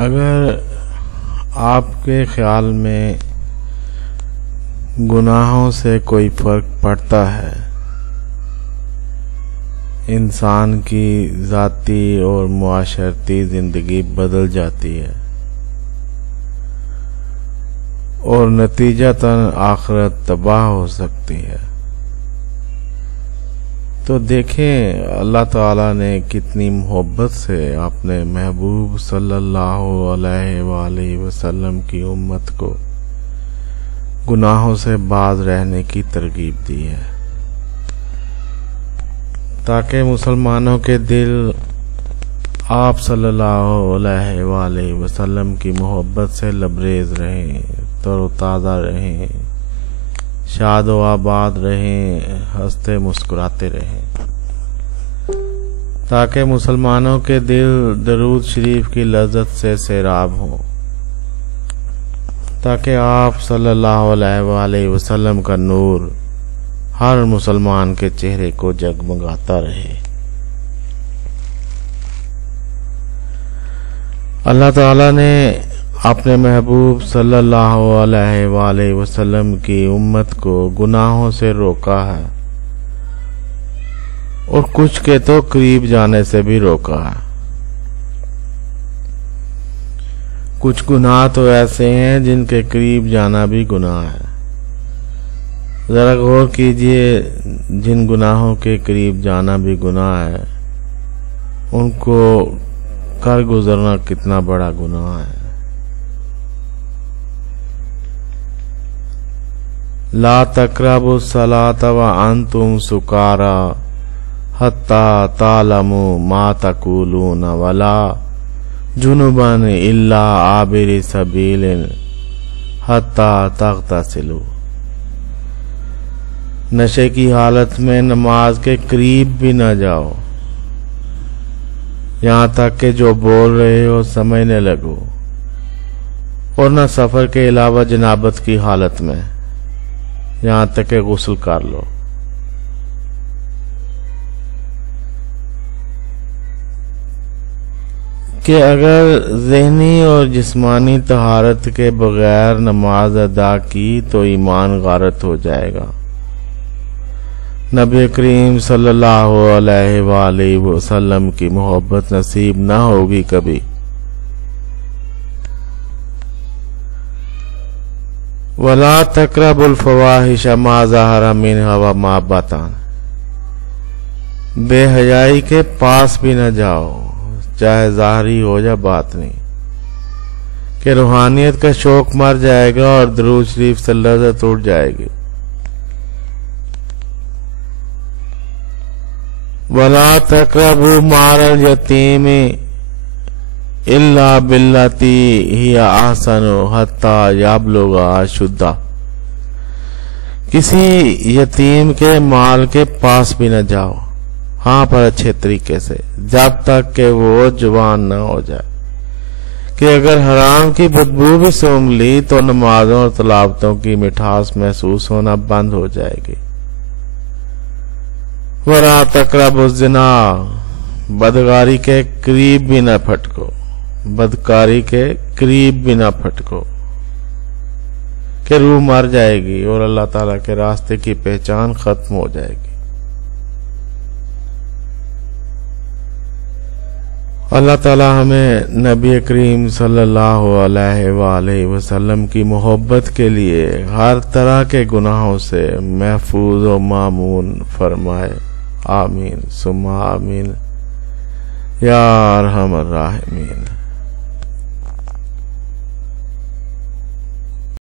اگر آپ کے خیال میں گناہوں سے کوئی فرق پڑتا ہے، انسان کی ذاتی اور معاشرتی زندگی بدل جاتی ہے اور نتیجتاً آخرت تباہ ہو سکتی ہے، تو دیکھیں اللہ تعالیٰ نے کتنی محبت سے اپنے محبوب صلی اللہ علیہ وآلہ وسلم کی امت کو گناہوں سے باز رہنے کی ترغیب دی ہے، تاکہ مسلمانوں کے دل آپ صلی اللہ علیہ وآلہ وسلم کی محبت سے لبریز رہیں، تر و تازہ رہیں، شاد و آباد رہیں، ہنستے مسکراتے رہیں، تاکہ مسلمانوں کے دل درود شریف کی لذت سے سیراب ہوں، تاکہ آپ صلی اللہ علیہ وآلہ وسلم کا نور ہر مسلمان کے چہرے کو جگمگاتا رہے۔ اللہ تعالیٰ نے اپنے محبوب صلی اللہ علیہ وآلہ وسلم کی امت کو گناہوں سے روکا ہے اور کچھ کے تو قریب جانے سے بھی روکا ہے۔ کچھ گناہ تو ایسے ہیں جن کے قریب جانا بھی گناہ ہے۔ ذرا غور کیجئے، جن گناہوں کے قریب جانا بھی گناہ ہے ان کو کر گزرنا کتنا بڑا گناہ ہے۔ لا تقربوا الصلاة وانتم سکارى حتى تعلموا ما تقولون ولا جنبا الا عابر سبیل حتى تغتسلوا۔ نشے کی حالت میں نماز کے قریب بھی نہ جاؤ، یہاں تک کہ جو بول رہے ہو سمجھنے لگو، اور نہ سفر کے علاوہ جنابت کی حالت میں، یہاں تک کہ غسل کر لو۔ کہ اگر ذہنی اور جسمانی طہارت کے بغیر نماز ادا کی تو ایمان غارت ہو جائے گا، نبی کریم صلی اللہ علیہ وآلہ وسلم کی محبت نصیب نہ ہوگی کبھی۔ وَلَا تَقْرَبُوا الْفَوَاحِشَ مَا ظَهَرَ مِنْهَا وَمَا بَطَنَ۔ بے حیائی کے پاس بھی نہ جاؤ، چاہے ظاہری ہو یا باطنی، کہ روحانیت کا شوق مر جائے گا اور درود شریف سے لذت اٹھ جائے گی۔ وَلَا تَقْرَبُوا مَالَ الْيَتِيمِ إِلَّا بِالَّتِي هِيَ أَحْسَنُ حَتَّى يَبْلُغَ أَشُدَّهُ۔ کسی یتیم کے مال کے پاس بھی نہ جاؤ، ہاں پر اچھے طریقے سے، جب تک کہ وہ جوان نہ ہو جائے، کہ اگر حرام کی بدبو بھی سونگھ لی تو نمازوں اور تلاوتوں کی مٹھاس محسوس ہونا بند ہو جائے گی۔ وَلَا تَقْرَبُوا الزِّنَا۔ بدکاری کے قریب بھی نہ پھٹکو، بدکاری کے قریب بھی نہ پھٹکو، کہ روح مر جائے گی اور اللہ تعالیٰ کے راستے کی پہچان ختم ہو جائے گی۔ اللہ تعالیٰ ہمیں نبی کریم صلی اللہ علیہ وآلہ وسلم کی محبت کے لیے ہر طرح کے گناہوں سے محفوظ و مامون فرمائے، آمین ثم آمین یا ارحم الراحمین۔